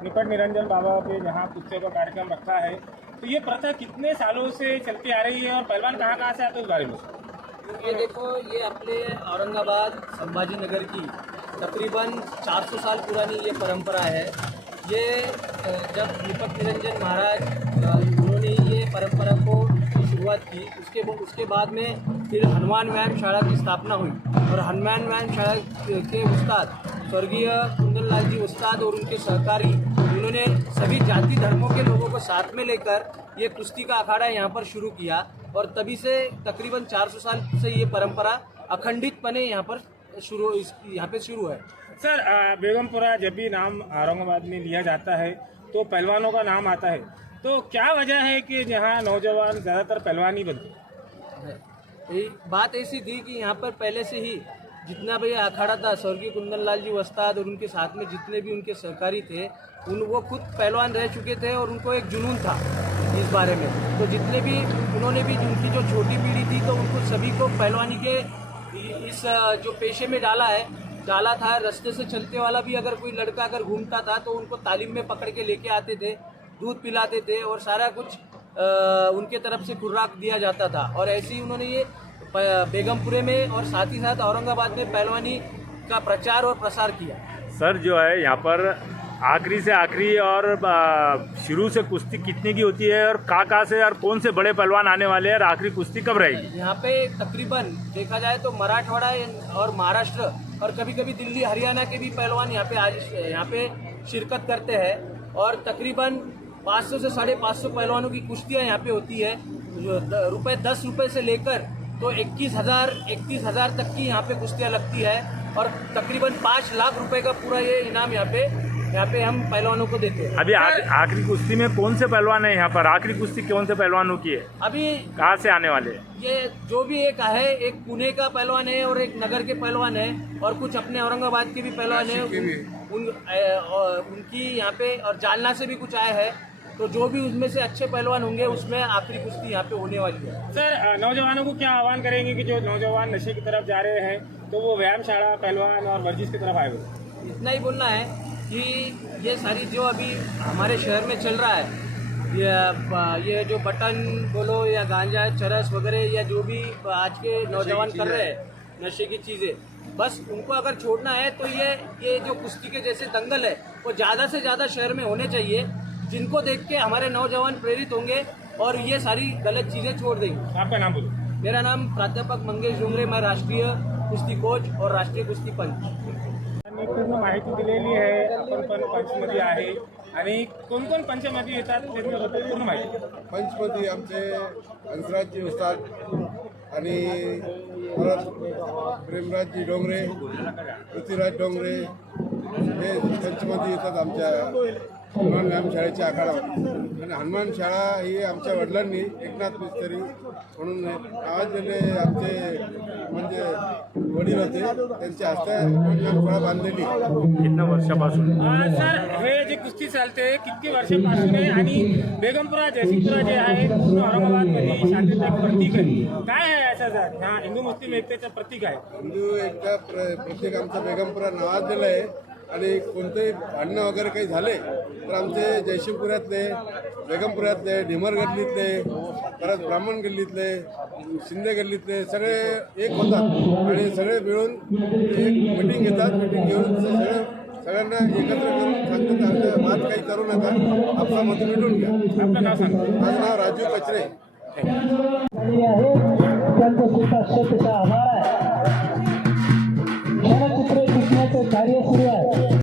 निकट निरंजन बाबा के जहाँ कुश्ती का कार्यक्रम रखा है, तो ये प्रथा कितने सालों से चलती आ रही है और पहलवान कहाँ से आते हैं उस बारे में? ये देखो, ये अपने औरंगाबाद संभाजीनगर की तकरीबन 400 साल पुरानी ये परंपरा है। ये जब निपट निरंजन महाराज उन्होंने ये परंपरा को शुरुआत की, उसके बाद में फिर हनुमान व्यायाम शाला की स्थापना हुई और हनुमान व्यायाम शाला के उस्ताद स्वर्गीय कुंदनलाल जी उस्ताद और उनके सहकारी, उन्होंने सभी जाति धर्मों के लोगों को साथ में लेकर ये कुश्ती का अखाड़ा यहाँ पर शुरू किया और तभी से तकरीबन 400 साल से ये परंपरा अखंडितपने यहाँ पे शुरू है। सर, बेगमपुरा जब भी नाम औरंगाबाद में लिया जाता है तो पहलवानों का नाम आता है, तो क्या वजह है कि यहाँ नौजवान ज़्यादातर पहलवान ही बनते हैं? बात ऐसी थी कि यहाँ पर पहले से ही जितना भी अखाड़ा था, स्वर्गीय कुंदनलाल जी उस्ताद और उनके साथ में जितने भी उनके सहकारी थे, वो खुद पहलवान रह चुके थे और उनको एक जुनून था इस बारे में। तो जितने भी उन्होंने भी उनकी जो छोटी पीढ़ी थी, तो उनको सभी को पहलवानी के इस जो पेशे में डाला था। रास्ते से चलते वाला भी अगर कोई लड़का अगर घूमता था तो उनको तालीम में पकड़ के लेके आते थे, दूध पिलाते थे और सारा कुछ उनके तरफ से खुराक दिया जाता था। और ऐसे ही उन्होंने ये बेगमपुरे में और साथ ही साथ औरंगाबाद में पहलवानी का प्रचार और प्रसार किया। सर, जो है यहाँ पर आखिरी से आखिरी और शुरू से कुश्ती कितने की होती है और कहाँ से और कौन से बड़े पहलवान आने वाले हैं और आखिरी कुश्ती कब रहेगी? यहाँ पे तकरीबन देखा जाए तो मराठवाड़ा और महाराष्ट्र और कभी कभी दिल्ली हरियाणा के भी पहलवान यहाँ पे शिरकत करते हैं और तकरीबन 500 से 550 पहलवानों की कुश्तियाँ यहाँ पे होती है। ₹10 से लेकर तो 21,000 तक की यहाँ पे कुश्तियाँ लगती है और तकरीबन 5 लाख रुपए का पूरा ये इनाम यहाँ पे हम पहलवानों को देते हैं। अभी आखिरी कुश्ती में कौन से पहलवान है यहाँ पर? आखिरी कुश्ती कौन से पहलवानों की है? अभी कहाँ से आने वाले हैं? ये जो भी एक है, एक पुणे का पहलवान है और एक नगर के पहलवान है और कुछ अपने औरंगाबाद के भी पहलवान है, उनकी यहाँ पे और जालना से भी कुछ आए हैं। तो जो भी उसमें से अच्छे पहलवान होंगे उसमें आखिरी कुश्ती यहाँ पे होने वाली है। सर, नौजवानों को क्या आह्वान करेंगे कि जो नौजवान नशे की तरफ जा रहे हैं तो वो व्यायामशाला, पहलवान और वर्जिश की तरफ आए हुए? इतना ही बोलना है कि ये सारी जो अभी हमारे शहर में चल रहा है, ये जो बटन बोलो या गांजा, चरस वगैरह या जो भी आज के नौजवान कर रहे हैं नशे की चीज़ें, बस उनको अगर छोड़ना है तो ये जो कुश्ती के जैसे दंगल है वो ज़्यादा से ज़्यादा शहर में होने चाहिए, जिनको देख के हमारे नौजवान प्रेरित होंगे और ये सारी गलत चीज़ें छोड़ देंगे। आपका नाम बोलो। मेरा नाम प्राध्यापक मंगेश डोंगरे, मैं राष्ट्रीय कुस्ती कोच और राष्ट्रीय कुस्ती पंच। पूर्ण माहिती दिलेली आहे। आपण पण पंचमध्ये आहे आणि कोण कोण पंचमध्ये येतात त्याच्याबद्दल पूर्ण माहिती? पंचमध्ये आमचे हंसराजजी उस्ताद आणि परत प्रेमराजजी डोंगरे, पृथ्वीराज डोंगरे हे पंचमध्ये येतात आमच्या हनुमान व्यायाम शाळेच्या आखाडामध्ये। आणि हनुमान शाळा ही आमच्या वडिलांनी एकनाथ मिस्त्री म्हणून आवाजलेले आमचे म्हणजे वडील होते, त्यांच्या हस्ते शाळा बांधलेली। कितना वर्षापासून? सर, हे जे कुस्ती चालते किती वर्षापासून आहे आणि बेगमपुरा जयसिंगपुरा जे आहे पूर्ण औरंगाबादमध्ये शांततेचं एक प्रतीक आहे, काय आहे याचं? हा हिंदू मुस्लिम एकतेचं प्रतीक आहे। हिंदू एकता प्रत्येक आमचा बेगमपुरा नावाजलेला आहे आणि कोणतेही भांडणं वगैरे काही झाले तर आमचे जयसिंगपुऱ्यातले, बेगमपुऱ्यातले, ढिमर गल्लीतले, परत ब्राह्मण गल्लीतले, शिंदे गल्लीतले सगळे एक होतात आणि सगळे मिळून एक मीटिंग घेतात। मीटिंग घेऊन सगळ्यांना एकत्र करून सांगतात, बात काही करू नका, आपला मत मिटून घ्या। आपलं नाव सांगा। माझं नाव राजू कचरे। कार्य सुरू आहे।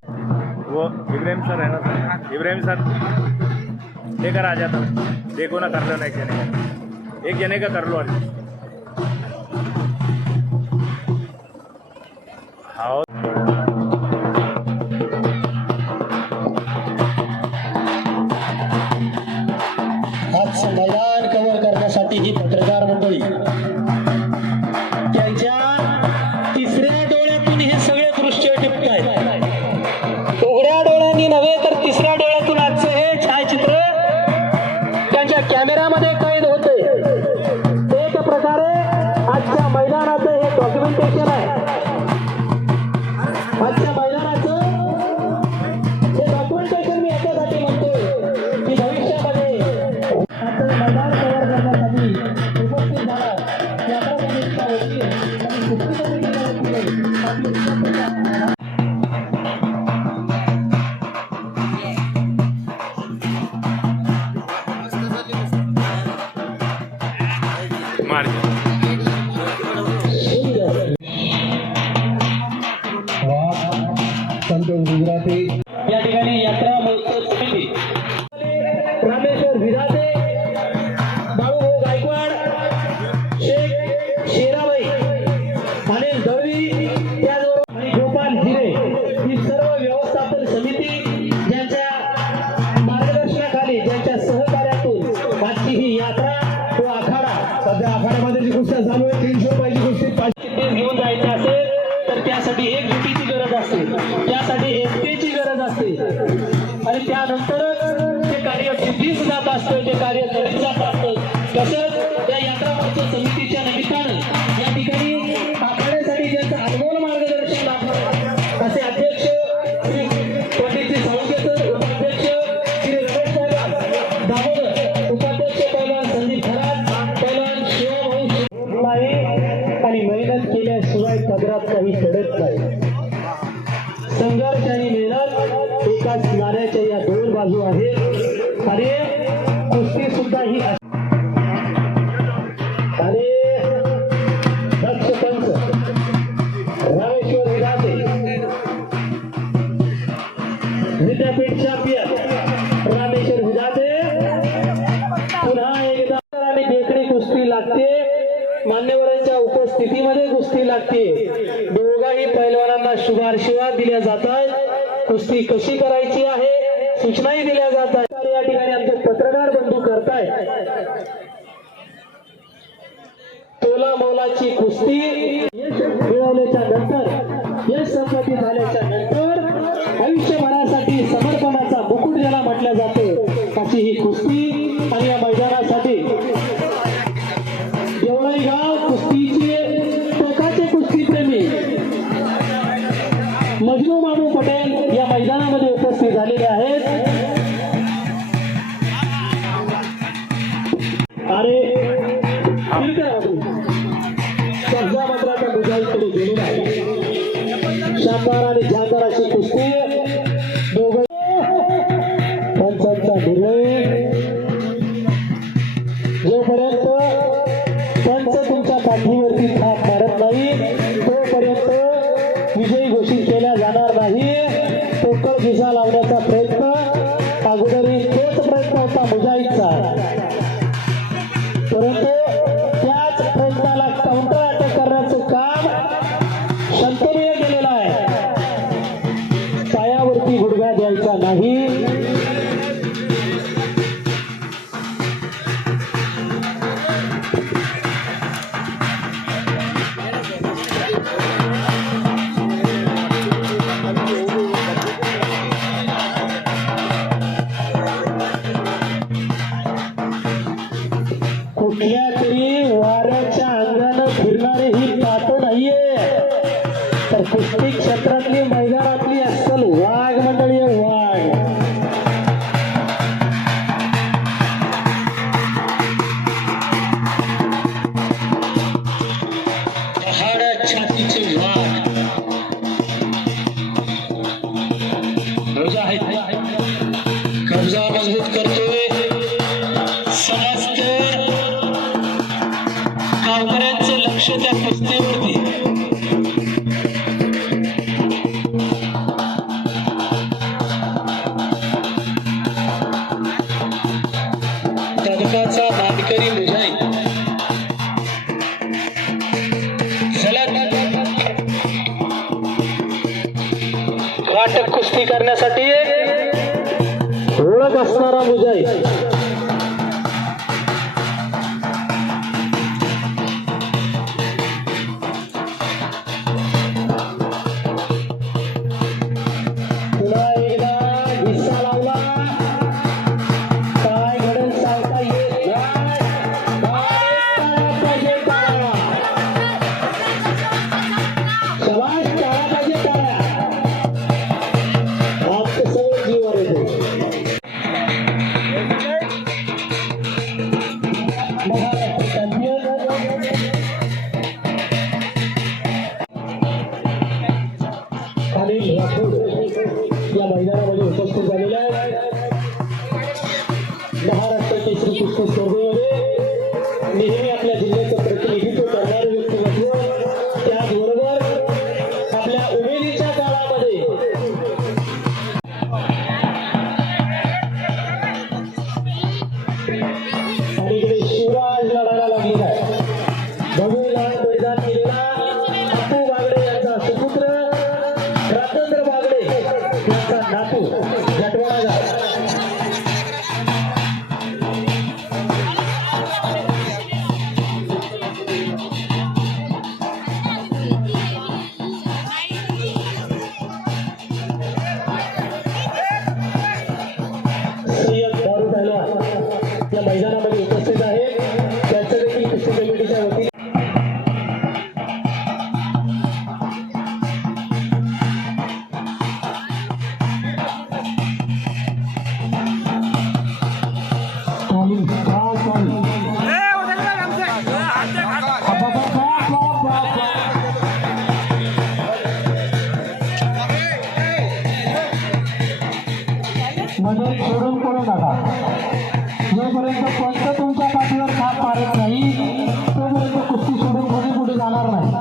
वो इब्राहिम सर है ना सर, इब्राहिम सर लेकर आ जाता, देखो ना, कर लो ना एक जने का कर लो। हाँ, आज मैदान कव्हर करण्यासाठी ही पत्रकार मंडळी त्यांच्या तिसऱ्या डोळ्यातून हे सगळे दृश्य टिपतायत। उघड्या डोळ्यांनी नव्हे तर तिसऱ्या डोळ्यातून आजचे हे छायाचित्र त्यांच्या कॅमेरामध्ये कैद होते। एक महोत्सव समिती, रामेश्वर विराजे, बाळूभाऊ गायकवाड, शेख शेराबाई, अनिल दळवी, त्याचबरोबर आणि गोपाल हिरे ही सर्व व्यवस्थापन समिती ज्यांच्या मार्गदर्शनाखाली, ज्यांच्या सहकार्यातून आजची ही यात्रा तो आखाडा, सध्या आखाड्यामध्ये जी कुस्त्या चालू आहे 300 रुपयाची कुस्ती 500 घेऊन जायचं असेल तर त्यासाठी एकजुटीची गरज असते, त्यासाठी एकतेची गरज असते आणि त्यानंतरच ते कार्य सिद्धीस जात असतं, ते कार्य घडत जात असतं. तसंच या यात्रा महोत्सव समितीच्या निमित्तानं या ठिकाणी आखाड्यासाठी ज्यांचं अनमोल मार्गदर्शन लाभलं असे अध्यक्ष श्री पंडितजी साळुंखे सर, उपाध्यक्ष श्री रमेश साहेब दामोदर, उपाध्यक्ष पैलवान संदीप खरात, पैलवान शिवभाऊ नाही आणि मेहनत केल्याशिवाय पदरात काही चढत नाही. संघर्ष आणि मेहनत एकाच नाण्याच्या या दोन बाजू आहेत आणि कुस्ती सुद्धा ही आणि दक्ष पंच रामेश्वर विराजे विद्यापीठ चॅम्पियन रामेश्वर विराजे पुन्हा एकदा आणि देखणी कुस्ती लागते, मान्यवरांच्या उपस्थितीमध्ये कुस्ती लागते. दोघाही पैलवानांना शुभाशीर्वाद दिल्या जातात, कुस्ती कशी करायची आहे सूचनाही दिल्या जातात. या ठिकाणी आमचे पत्रकार बंधू करताय तोला मौलाची कुस्ती. यश मिळवल्याच्या नंतर, यश संपत्ती झाल्याच्या नंतर आयुष्यभरासाठी समर्पणाचा मुकुट ज्याला म्हटलं जातं अशी ही कुस्ती आणि या मैदानासाठी देवळाई गाव कुस्तीचे टोकाचे कुस्तीप्रेमी मजनू बाबू पटेल या मैदानामध्ये उपस्थित झालेले आहेत आणि कब्जा मात्राच्या मुजाईकडे गेलेला आहे. शानदार आणि जानदार अशी कुस्ती दोघं पंचांचा निर्णय. जोपर्यंत पंच तुमच्या पाठीवरती थाप मारत नाही तोपर्यंत विजयी घोषित केल्या जाणार नाही. टोकळ दिशा लावण्याचा प्रयत्न अगोदरही तोच प्रयत्न होता मुजाहिदचा, परंतु त्याच प्रयत्नाला काउंटर अटॅक करण्याचं काम शंतनीय केलेलं आहे. पायावरती गुडघा द्यायचा नाही. कुठल्या तरी वाऱ्याच्या अंगानं फिरणारे ही पात्र नाहीये, तर कुस्ती क्षेत्रातली मैदानातली अस्सल वाघ मंडळी आहे, वाघ. पहाड छातीचे वाघ कब्जा मजबूत करतोय. समस्त गावकऱ्यांचं लक्ष त्या कुस्तीवरती. तडकाचा मानकरी मुजाहिद वाटक कुस्ती करण्यासाठी ओळख असणारा मुजाहिद. पुन्हा एकदा हिस्सा लावला, काय घडेल सांगता येत नाही. शबाश, टाळा पाहिजे, टाळा. आमचं सगळं जीवावर येतो. या मैदानामध्ये उपस्थित झालेल्या महाराष्ट्र केसरी कुस्ती स्पर्धेमध्ये नेहमी आपल्या जिल्ह्याचं प्रतिनिधित्व करणारे व्यक्तिमत्व, त्याचबरोबर आपल्या उमेदीच्या काळामध्ये मैदानामध्ये उपस्थित आहेत त्यांचं देखील कुस्ती कमिटीच्या वतीने म्हणजे सोडून करू नका. जोपर्यंत पंच तुमच्या पाठीवर थाप मारत नाही तोपर्यंत कुस्ती सोडून कोणी पुढे जाणार नाही.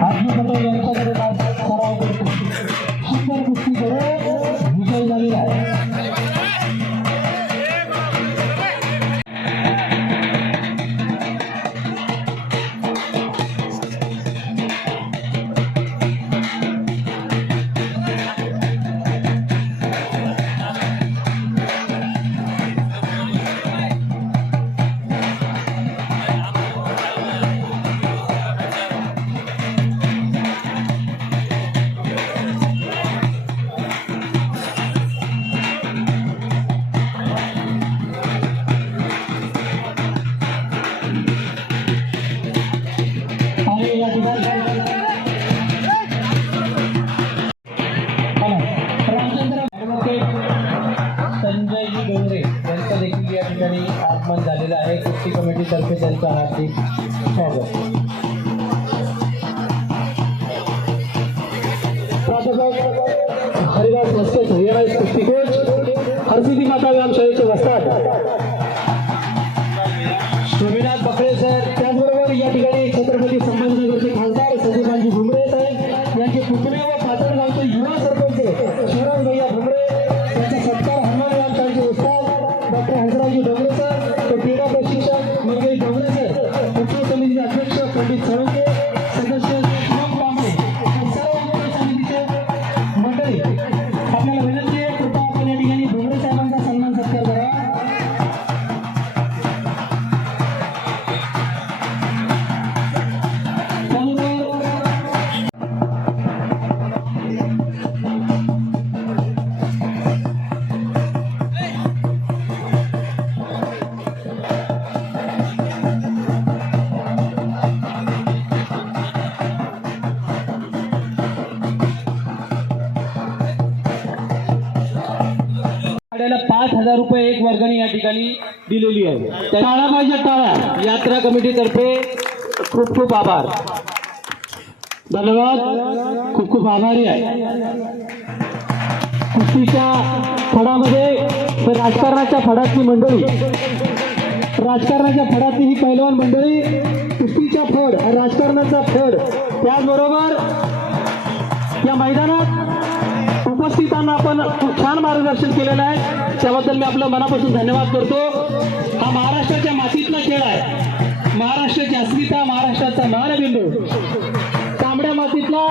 हाजी पटेल यांच्याकडे सराव करतो. सुंदर कुस्ती करून विजय झालेला आहे. आणि या ठिकाणी रामचंद्र संजयजी डोंगरे यांचं देखील या ठिकाणी आगमन झालेलं आहे. कुस्ती कमिटीतर्फे त्यांचं हार्दिक स्वागत. हरिदास मस्के हरियाणा कुस्ती कोच हरसिद्धी माता व्यायामशाळेचे वस्ताद स्वामीनाथ बकळे सर, त्याचबरोबर या ठिकाणी छत्रपती संभाजीनगरचे खासदार संजयजी भुमरे साहेब यांचे पुतणे व पाटणगावचे युवा सरपंच शिवराज भैया भुमरे यांचा सत्कार हनुमान व्यायामशाळेचे उस्ताद डॉक्टर हंसरावजी डोंगरे सर, तो क्रीडा प्रशिक्षक मंगेश डोंगरे सर, उत्सव समितीचे अध्यक्ष पंडित साळुंके, सदस्य शिवम कांबळे, सर्व उत्सव समितीचे मंडळी, आपल्याला विनंती आहे कृपया आपण या ठिकाणी डोंगरे साहेबांचा सन्मान सत्कार करा. आपल्याला 5,000 रुपये एक वर्गणी या ठिकाणी दिलेली आहे. टाळा पाहिजे टाळा. यात्रा कमिटीतर्फे खूप खूप आभार. धन्यवाद. खूप खूप आभारी आहे. कुस्तीच्या फडामध्ये राजकारणाच्या फडातली मंडळी, राजकारणाच्या फडातली ही पैलवान मंडळी, कुस्तीचा फड राजकारणाचा फड, त्याचबरोबर या मैदानात उपस्थितांना आपण खूप छान मार्गदर्शन केलेलं आहे. त्याबद्दल मी आपलं मनापासून धन्यवाद करतो. हा महाराष्ट्राच्या मातीतला खेळ आहे. महाराष्ट्राची अस्मिता, महाराष्ट्राचा मानबिंदू, तांबड्या मातीतला